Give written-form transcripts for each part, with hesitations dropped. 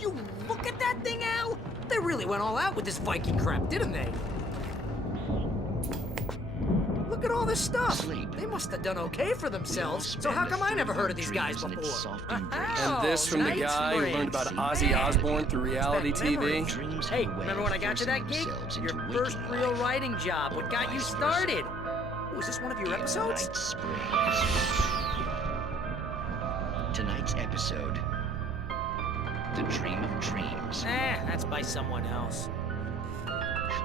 You look at that thing, Al! They really went all out with this Viking crap, didn't they? Look at all this stuff. Sleep. They must have done okay for themselves. So how come I never heard of these guys before? And this from the Night guy who learned about springs. Ozzy Man. Osbourne through reality TV. Hey, remember when I got you that gig? Your first real writing job, what got you started? Was this one of your episodes? Night Springs. Tonight's episode, The Dream of Dreams. That's by someone else.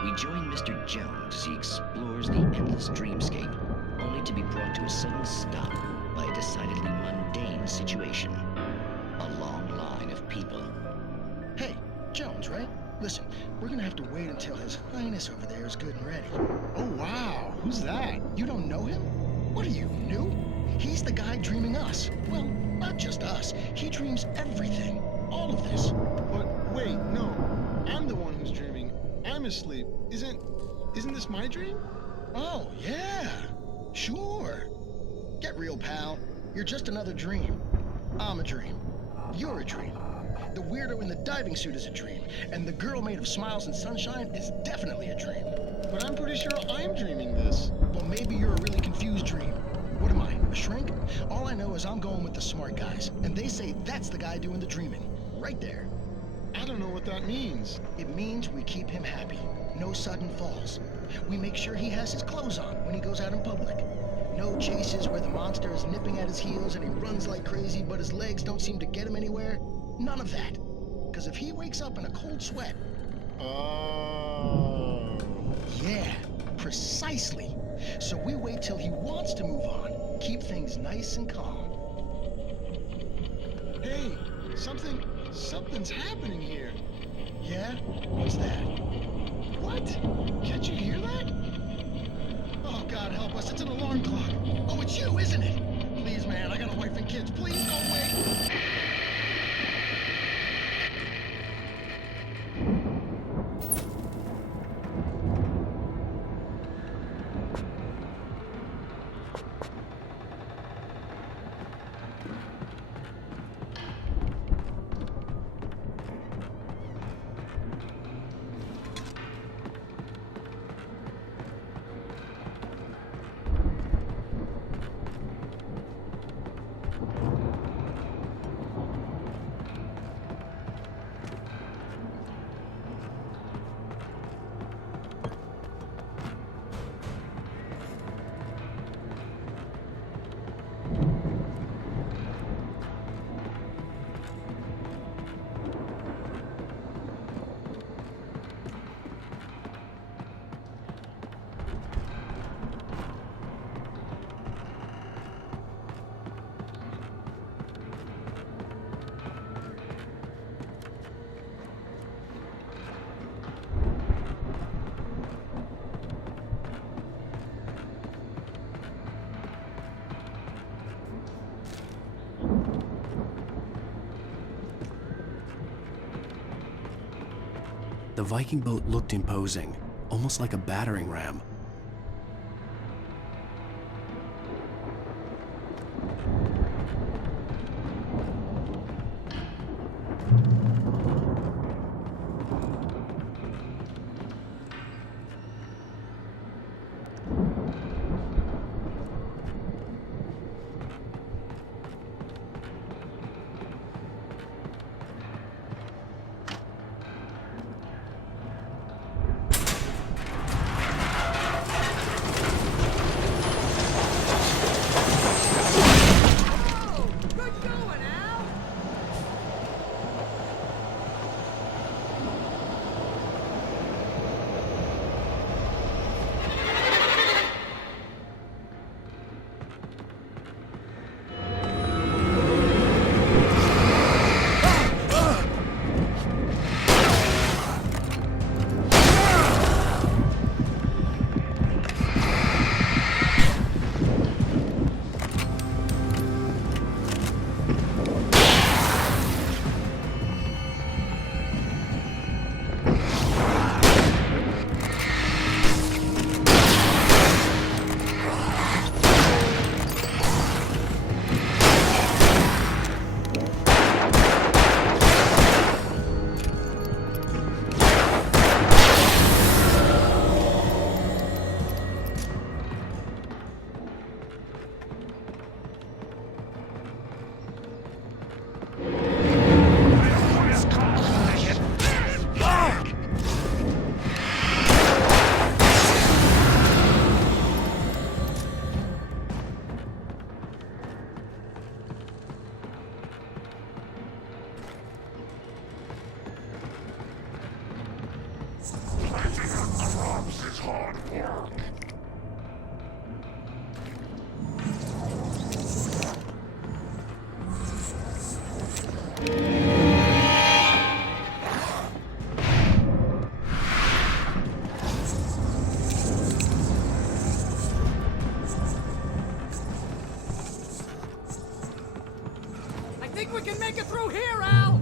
We join Mr. Jones as he explores the endless dreamscape, only to be brought to a sudden stop by a decidedly mundane situation. A long line of people. Hey, Jones, right? Listen, we're gonna have to wait until His Highness over there is good and ready. Oh, wow. Who's that? You don't know him? What are you, new? He's the guy dreaming us. Well, not just us. He dreams everything. All of this. But wait, no. I'm the one who's dreaming. I'm asleep. Isn't this my dream? Oh, yeah. Sure. Get real, pal. You're just another dream. I'm a dream. You're a dream. The weirdo in the diving suit is a dream, and the girl made of smiles and sunshine is definitely a dream. But I'm pretty sure I'm dreaming this. Well, maybe you're a really confused dream. What am I, a shrink? All I know is I'm going with the smart guys, and they say that's the guy doing the dreaming. Right there. I don't know what that means. It means we keep him happy. No sudden falls. We make sure he has his clothes on when he goes out in public. No chases where the monster is nipping at his heels and he runs like crazy, but his legs don't seem to get him anywhere. None of that. Because if he wakes up in a cold sweat... Oh. Yeah, precisely. So we wait till he wants to move on. Keep things nice and calm. Hey, something's happening here. Yeah? What's that? What? Can't you hear that? Oh, God help us, it's an alarm clock. Oh, it's you, isn't it? Please, man, I got a wife and kids. Please don't wait. The Viking boat looked imposing, almost like a battering ram. I think we can make it through here, Al!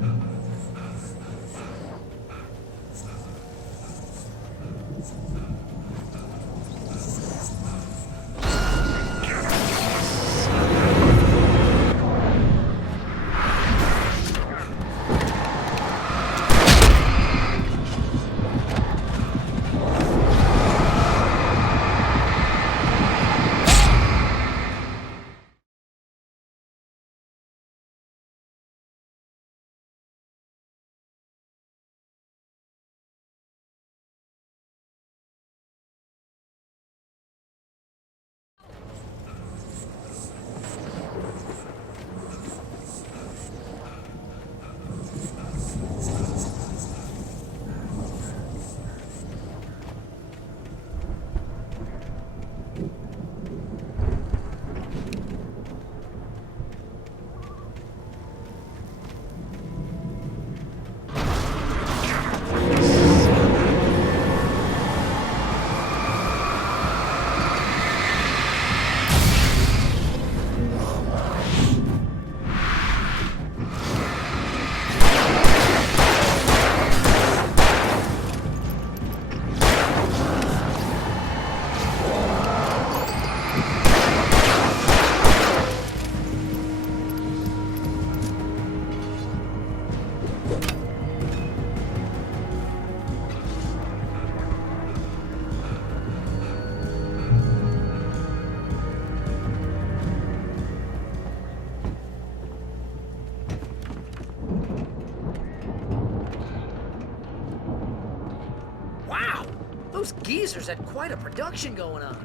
Wow! Those geezers had quite a production going on.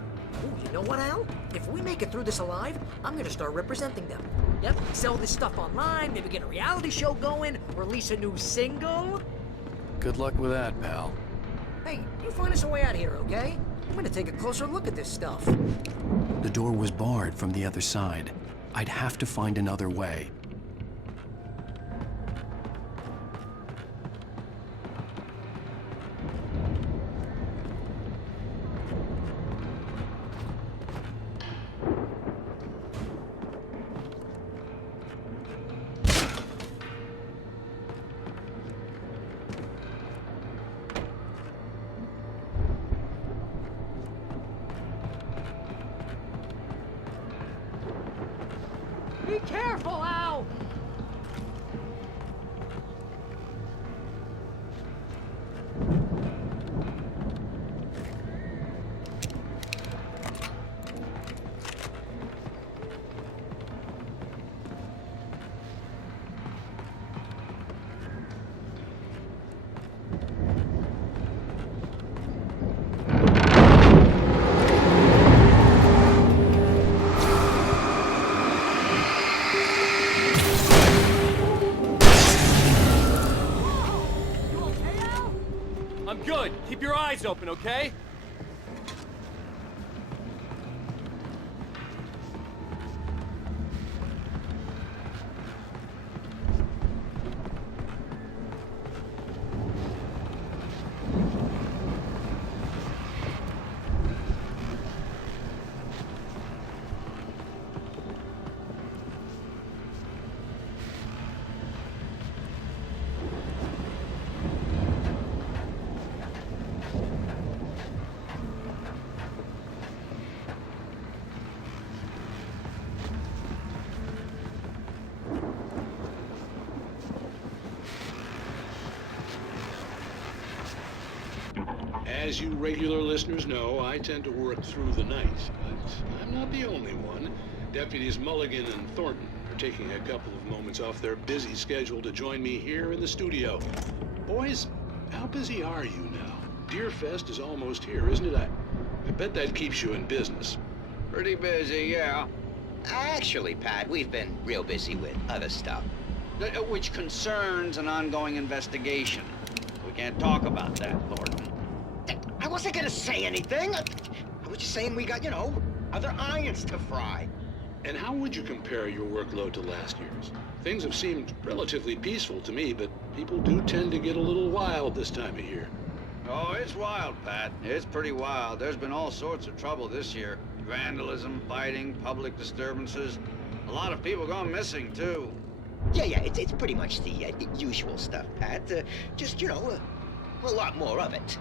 Ooh, you know what, Al? If we make it through this alive, I'm gonna start representing them. Yep, sell this stuff online, maybe get a reality show going, release a new single. Good luck with that, pal. Hey, you find us a way out here, okay? I'm gonna take a closer look at this stuff. The door was barred from the other side. I'd have to find another way. Be careful, Al! I'm good. Keep your eyes open, okay? As you regular listeners know, I tend to work through the night, but I'm not the only one. Deputies Mulligan and Thornton are taking a couple of moments off their busy schedule to join me here in the studio. Boys, how busy are you now? Deerfest is almost here, isn't it? I bet that keeps you in business. Pretty busy, yeah. Actually, Pat, we've been real busy with other stuff, which concerns an ongoing investigation. We can't talk about that, Thornton. I wasn't gonna say anything. I was just saying we got, other irons to fry. And how would you compare your workload to last year's? Things have seemed relatively peaceful to me, but people do tend to get a little wild this time of year. Oh, it's wild, Pat. It's pretty wild. There's been all sorts of trouble this year. Vandalism, fighting, public disturbances. A lot of people gone missing, too. Yeah, it's pretty much the usual stuff, Pat. Just, a lot more of it.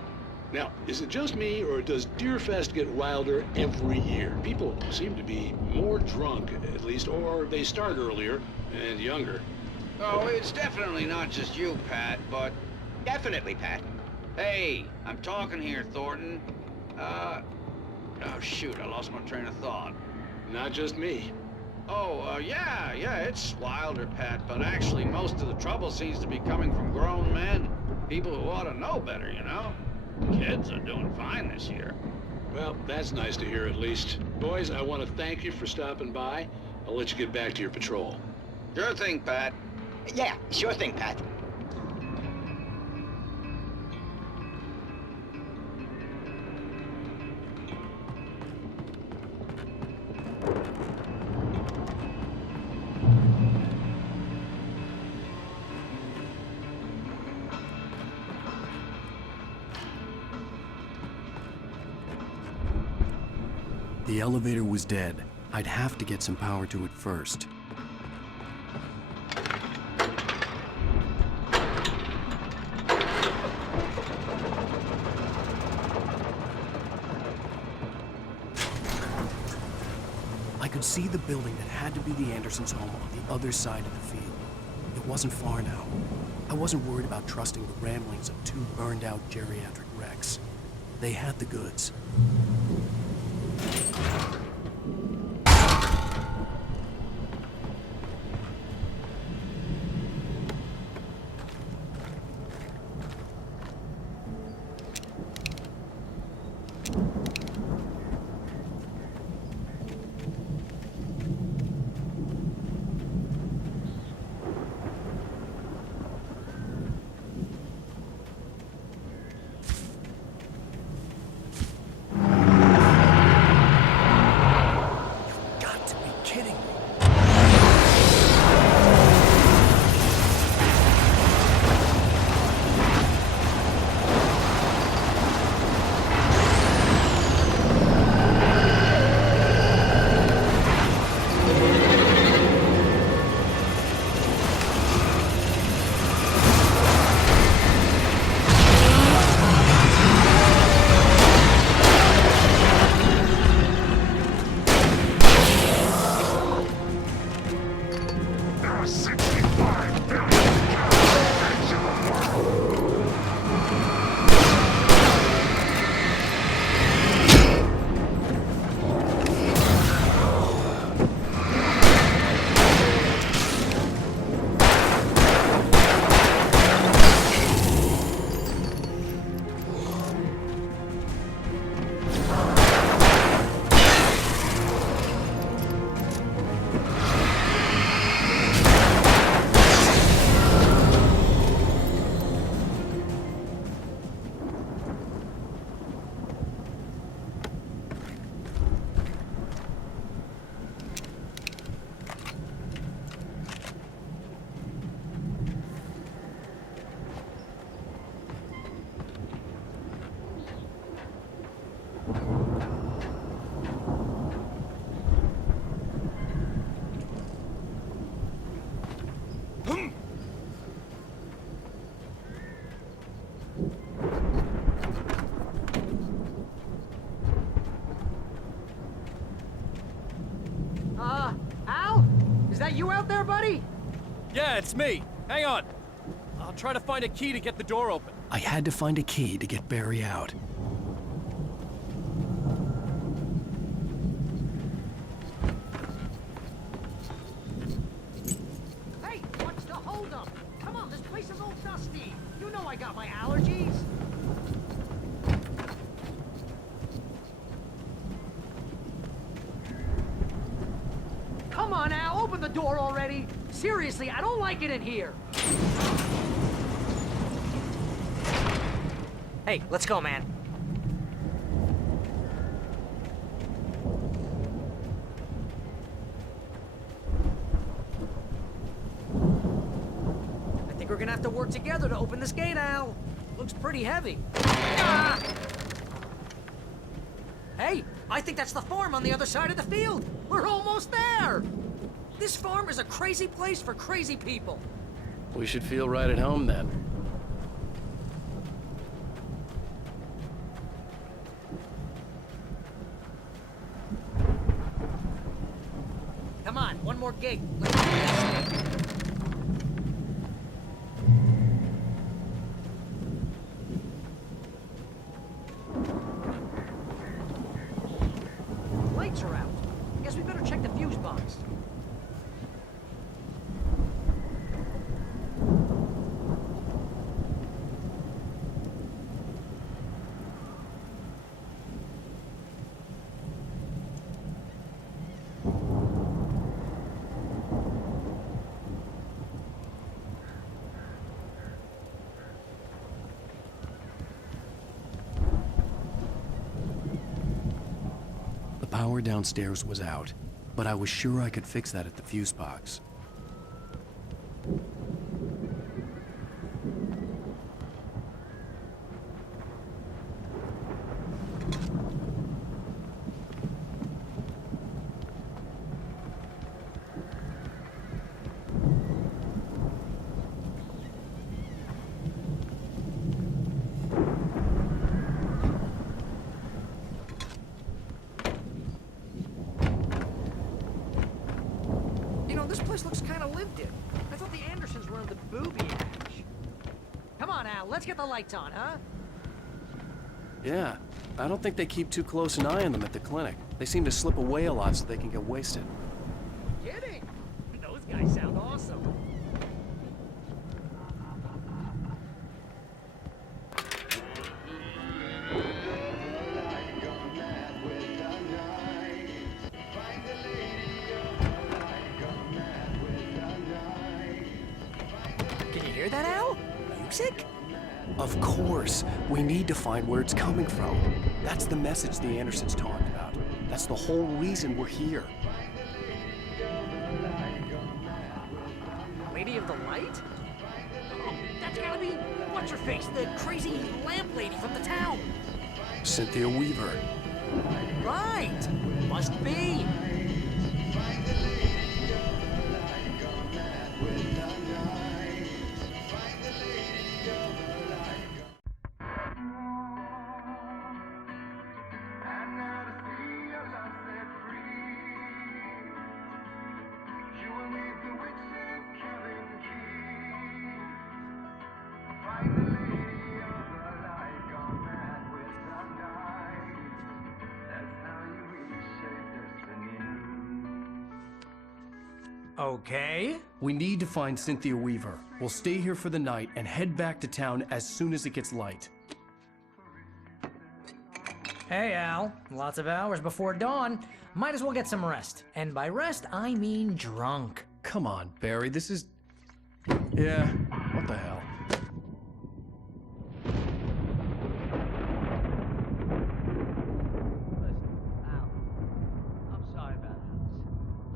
Now, is it just me, or does Deerfest get wilder every year? People seem to be more drunk, at least, or they start earlier and younger. Oh, it's definitely not just you, Pat, but... Definitely, Pat. Hey, I'm talking here, Thornton. Oh, shoot, I lost my train of thought. Not just me. Oh, yeah, it's wilder, Pat, but actually most of the trouble seems to be coming from grown men. People who ought to know better, Kids are doing fine this year. Well, that's nice to hear at least. Boys, I want to thank you for stopping by. I'll let you get back to your patrol. Sure thing, Pat. Yeah, sure thing, Pat. The elevator was dead. I'd have to get some power to it first. I could see the building that had to be the Andersons' home on the other side of the field. It wasn't far now. I wasn't worried about trusting the ramblings of two burned-out geriatric wrecks. They had the goods. Al? Is that you out there, buddy? Yeah, it's me. Hang on. I'll try to find a key to get the door open. I had to find a key to get Barry out. Hey, what's the holdup? Come on, this place is all dusty. You know I got my allergies. Come on, Al, open the door already. Seriously, I don't like it in here. Hey, let's go, man. think we're gonna have to work together to open this gate, Al. Looks pretty heavy. Ah! Hey, I think that's the farm on the other side of the field. We're almost there. This farm is a crazy place for crazy people. We should feel right at home then. Come on, one more gate. Let's do this. Lights are out. Guess we better check the fuse box. The power downstairs was out, but I was sure I could fix that at the fuse box. You know, this place looks kind of lived in. I thought the Andersons were in the booby ash. Come on, Al, let's get the lights on, huh? Yeah, I don't think they keep too close an eye on them at the clinic. They seem to slip away a lot so they can get wasted. Kidding? Those guys sound awesome. Can you hear that, Al? Music? Of course. We need to find where it's coming from. That's the message the Andersons talked about. That's the whole reason we're here. Lady of the Light? Oh, that's gotta be what's-her-face, the crazy lamp lady from the town. Cynthia Weaver. Right! Must be. Okay. We need to find Cynthia Weaver. We'll stay here for the night and head back to town as soon as it gets light. Hey, Al. Lots of hours before dawn. Might as well get some rest. And by rest, I mean drunk. Come on, Barry, this is... Yeah, what the hell? Listen, Al, I'm sorry about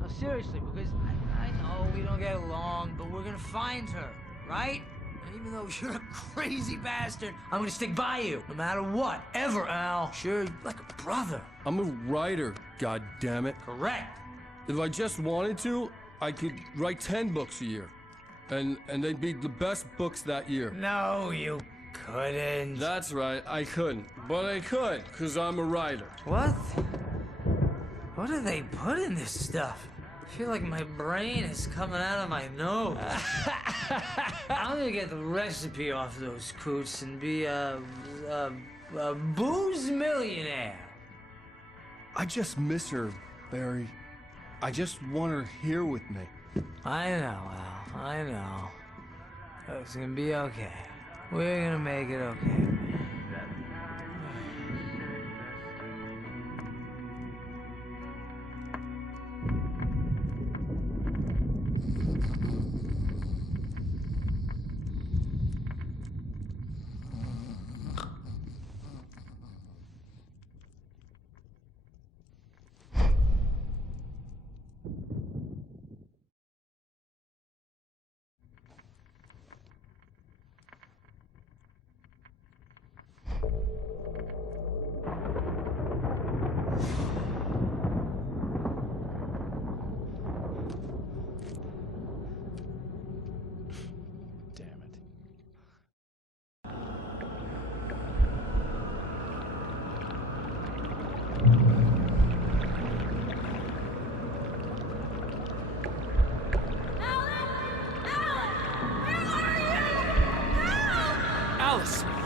this. No, seriously, because I know we don't get along, but we're gonna find her, right? And even though you're a crazy bastard, I'm gonna stick by you, no matter what, ever, Al. Sure, like a brother. I'm a writer, goddammit. Correct. If I just wanted to, I could write 10 books a year. And they'd be the best books that year. No, you couldn't. That's right, I couldn't. But I could, because I'm a writer. What? What do they put in this stuff? I feel like my brain is coming out of my nose. I'm gonna get the recipe off those coots and be a booze millionaire. I just miss her, Barry. I just want her here with me. I know, Al. I know. It's gonna be okay. We're gonna make it okay.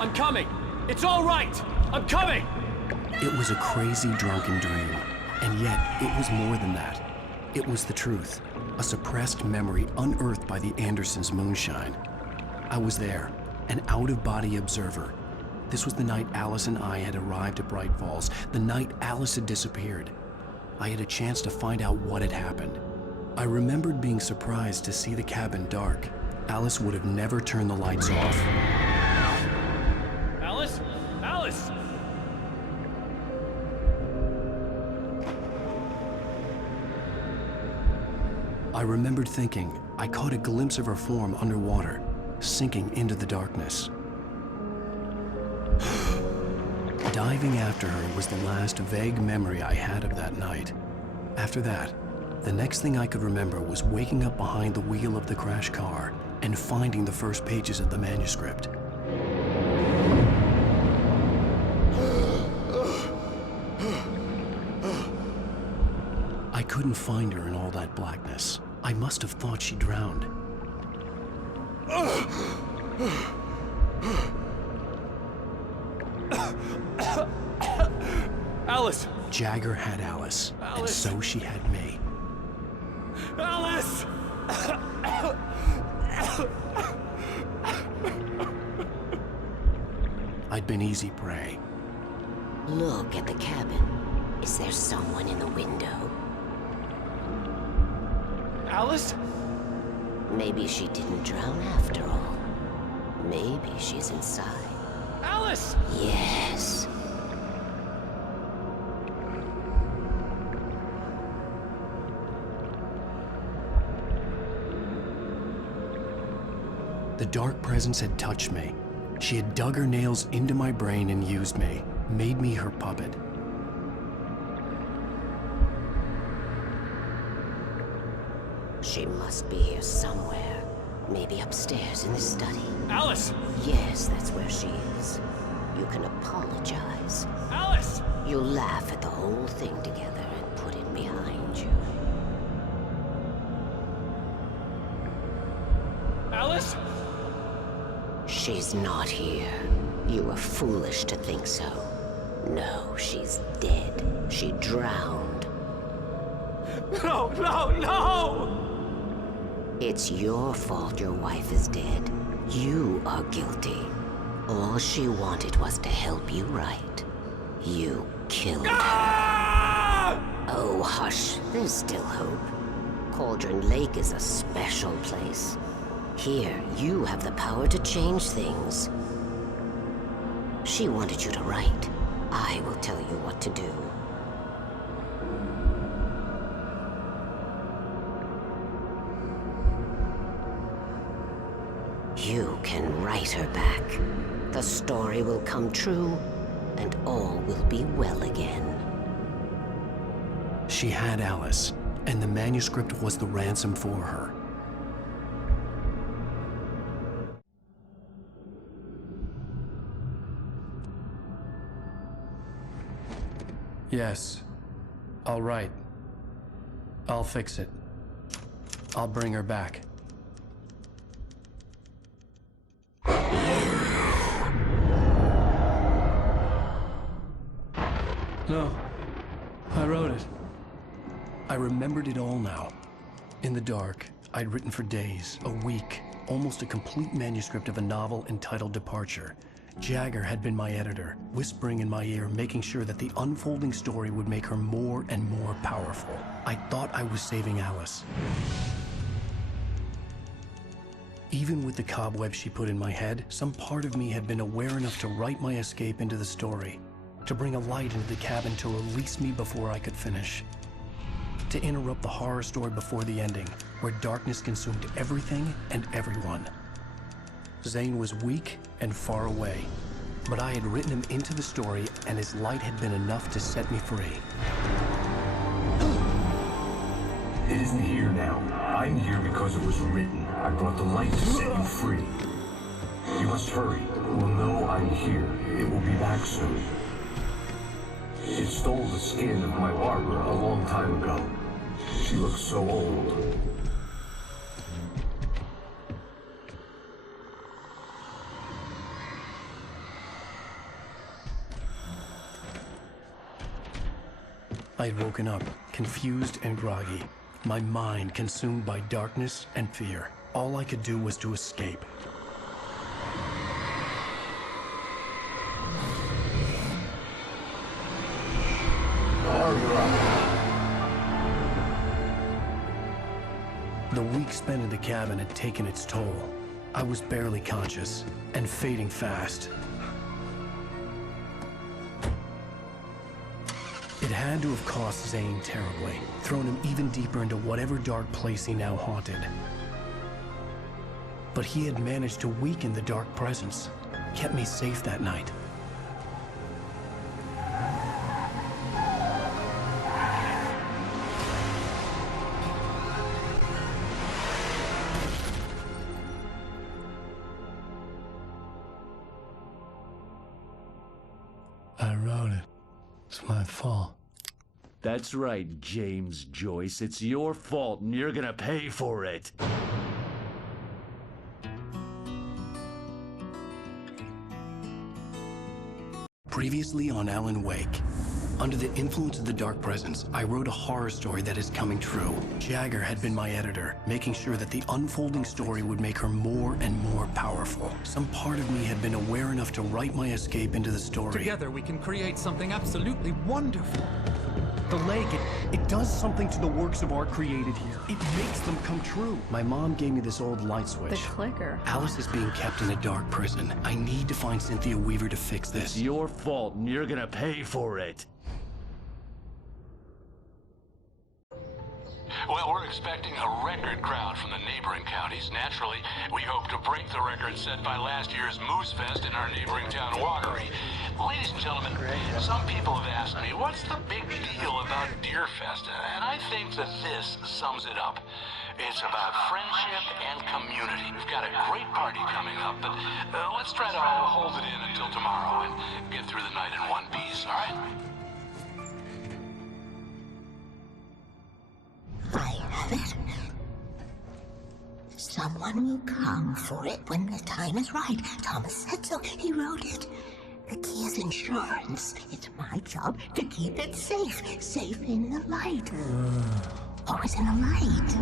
I'm coming! It's all right! I'm coming! It was a crazy drunken dream, and yet it was more than that. It was the truth, a suppressed memory unearthed by the Andersons' moonshine. I was there, an out-of-body observer. This was the night Alice and I had arrived at Bright Falls, the night Alice had disappeared. I had a chance to find out what had happened. I remembered being surprised to see the cabin dark. Alice would have never turned the lights off. Alice? Alice! I remembered thinking I caught a glimpse of her form underwater, sinking into the darkness. Diving after her was the last vague memory I had of that night. After that, the next thing I could remember was waking up behind the wheel of the crash car and finding the first pages of the manuscript. I couldn't find her in all that blackness. I must have thought she drowned. Alice! Jagger had Alice, and so she had me. Alice! I'd been easy prey. Look at the cabin. Is there someone in the window? Alice? Maybe she didn't drown after all. Maybe she's inside. Alice! Yes. The dark presence had touched me. She had dug her nails into my brain and used me, made me her puppet. She must be here somewhere. Maybe upstairs in the study. Alice! Yes, that's where she is. You can apologize. Alice! You'll laugh at the whole thing together and put it behind you. Alice? She's not here. You were foolish to think so. No, she's dead. She drowned. No, no, no! It's your fault your wife is dead. You are guilty. All she wanted was to help you right. You killed her. Oh, hush. There's still hope. Cauldron Lake is a special place. Here, you have the power to change things. She wanted you to write. I will tell you what to do. You can write her back. The story will come true, and all will be well again. She had Alice, and the manuscript was the ransom for her. Yes. I'll write. I'll fix it. I'll bring her back. No. I wrote it. I remembered it all now. In the dark, I'd written for days, a week, almost a complete manuscript of a novel entitled Departure. Jagger had been my editor, whispering in my ear, making sure that the unfolding story would make her more and more powerful. I thought I was saving Alice. Even with the cobwebs she put in my head, some part of me had been aware enough to write my escape into the story, to bring a light into the cabin to release me before I could finish, to interrupt the horror story before the ending, where darkness consumed everything and everyone. Zane was weak and far away, but I had written him into the story, and his light had been enough to set me free. It isn't here now. I'm here because it was written. I brought the light to set you free. You must hurry. It will know I'm here. It will be back soon. It stole the skin of my Barbara a long time ago. She looks so old. I had woken up, confused and groggy, my mind consumed by darkness and fear. All I could do was to escape. The week spent in the cabin had taken its toll. I was barely conscious, and fading fast. It had to have cost Zane terribly, thrown him even deeper into whatever dark place he now haunted. But he had managed to weaken the dark presence, kept me safe that night. I wrote it. It's my fault. That's right, James Joyce. It's your fault, and you're gonna pay for it. Previously on Alan Wake. Under the influence of the dark presence, I wrote a horror story that is coming true. Jagger had been my editor, making sure that the unfolding story would make her more and more powerful. Some part of me had been aware enough to write my escape into the story. Together we can create something absolutely wonderful. The lake, it does something to the works of art created here. It makes them come true. My mom gave me this old light switch. The clicker. Alice is being kept in a dark prison. I need to find Cynthia Weaver to fix this. It's your fault, and you're gonna pay for it. Well, we're expecting a record crowd from the neighboring counties. Naturally, we hope to break the record set by last year's Moose Fest in our neighboring town, Watery. Ladies and gentlemen, some people have asked me, what's the big deal about Deer Fest? And I think that this sums it up. It's about friendship and community. We've got a great party coming up, but let's try to hold it in until tomorrow and get through the night in one piece, all right? I have it. Someone will come for it when the time is right. Thomas said so. He wrote it. The key is insurance. It's my job to keep it safe. Safe in the light. Always in the light.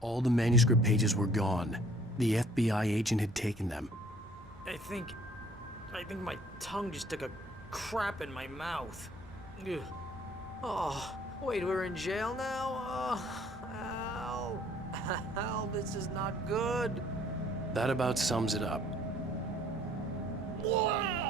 All the manuscript pages were gone. The FBI agent had taken them. I think my tongue just took a crap in my mouth. Ugh. Oh, wait, we're in jail now? Oh, Al, this is not good. That about sums it up. Whoa!